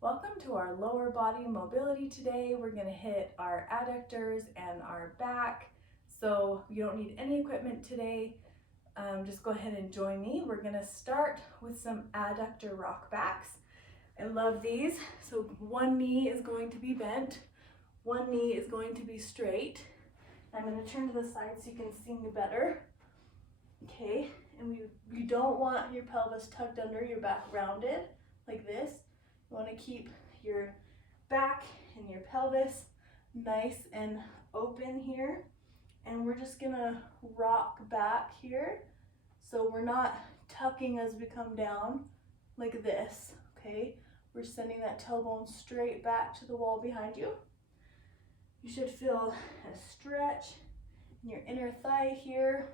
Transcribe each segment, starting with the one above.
Welcome to our lower body mobility today. We're going to hit our adductors and our back. So you don't need any equipment today. Just go ahead and join me. We're going to start with some adductor rock backs. I love these. So one knee is going to be bent. One knee is going to be straight. I'm going to turn to the side so you can see me better. Okay, and you don't want your pelvis tucked under, your back rounded like this. You want to keep your back and your pelvis nice and open here. And we're just gonna rock back here. So we're not tucking as we come down like this, okay? We're sending that tailbone straight back to the wall behind you. You should feel a stretch in your inner thigh here.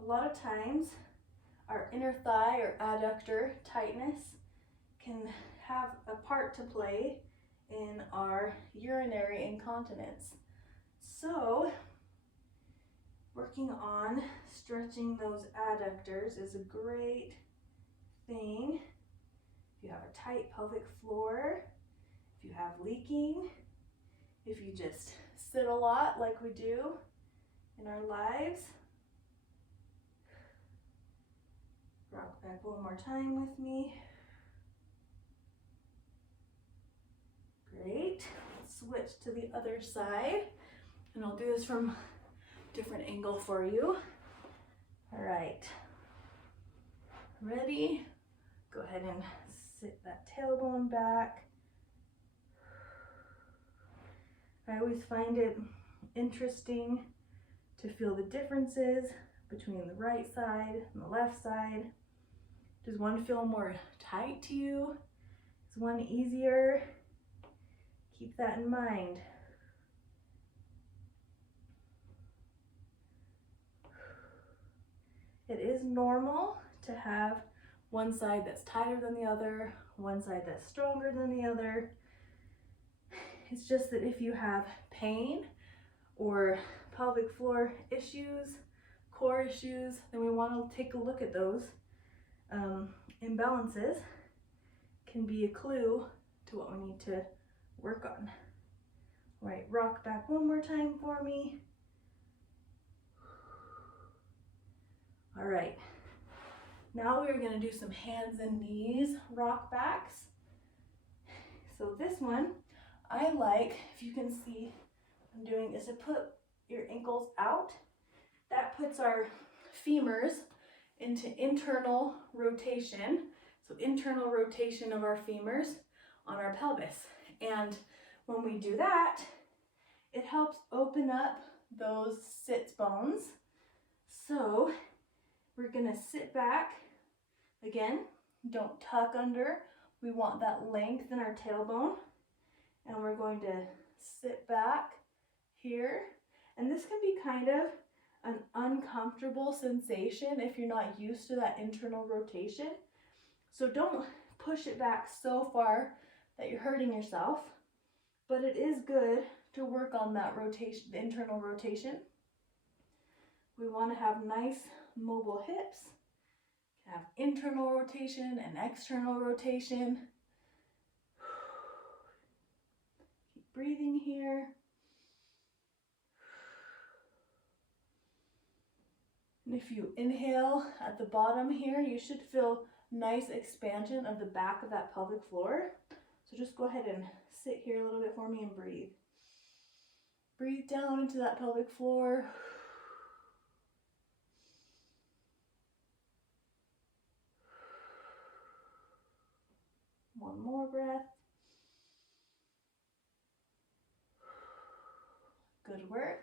A lot of times, our inner thigh or adductor tightness can have a part to play in our urinary incontinence. So, working on stretching those adductors is a great thing. If you have a tight pelvic floor, if you have leaking, if you just sit a lot like we do in our lives. Rock back one more time with me. Great. Let's switch to the other side. And I'll do this from a different angle for you. All right. Ready? Go ahead and sit that tailbone back. I always find it interesting to feel the differences between the right side and the left side. Does one feel more tight to you? Is one easier? Keep that in mind. It is normal to have one side that's tighter than the other, one side that's stronger than the other. It's just that if you have pain or pelvic floor issues, core issues, then we want to take a look at those. Imbalances can be a clue to what we need to work on. All right, rock back one more time for me. All right, now we're going to do some hands and knees rock backs. So this one, I like, if you can see what I'm doing, is to put your ankles out. That puts our femurs into internal rotation. So internal rotation of our femurs on our pelvis. And when we do that, it helps open up those sits bones. So we're gonna sit back. Again, don't tuck under. We want that length in our tailbone. And we're going to sit back here. And this can be kind of an uncomfortable sensation if you're not used to that internal rotation. So don't push it back so far that you're hurting yourself, but it is good to work on that rotation, the internal rotation. We want to have nice mobile hips, have internal rotation and external rotation. Keep breathing here. And if you inhale at the bottom here, you should feel nice expansion of the back of that pelvic floor. So just go ahead and sit here a little bit for me and breathe. Breathe down into that pelvic floor. One more breath. Good work.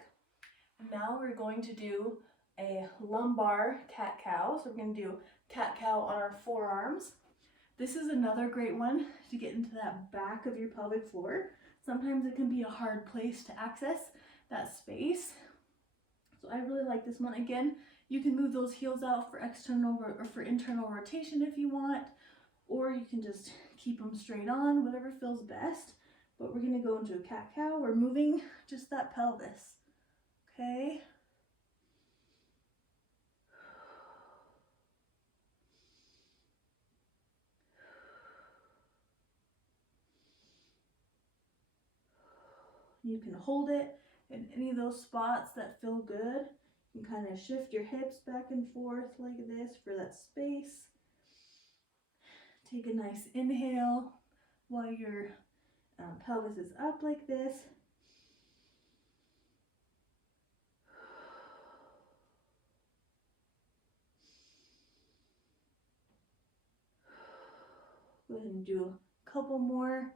Now we're going to do a lumbar cat-cow. So we're going to do cat-cow on our forearms. This is another great one to get into that back of your pelvic floor. Sometimes it can be a hard place to access that space. So I really like this one. Again, you can move those heels out for external or for internal rotation if you want, or you can just keep them straight on, whatever feels best. But we're going to go into a cat-cow. We're moving just that pelvis. Okay. You can hold it in any of those spots that feel good. You can kind of shift your hips back and forth like this for that space. Take a nice inhale while your pelvis is up like this. Go ahead and do a couple more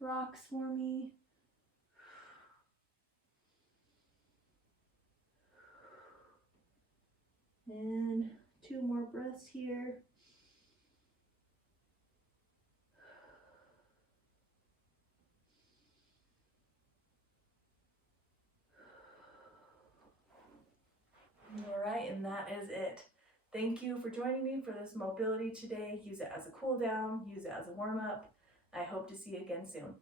rocks for me. And 2 more breaths here. All right, and that is it. Thank you for joining me for this mobility today. Use it as a cool down, use it as a warm up. I hope to see you again soon.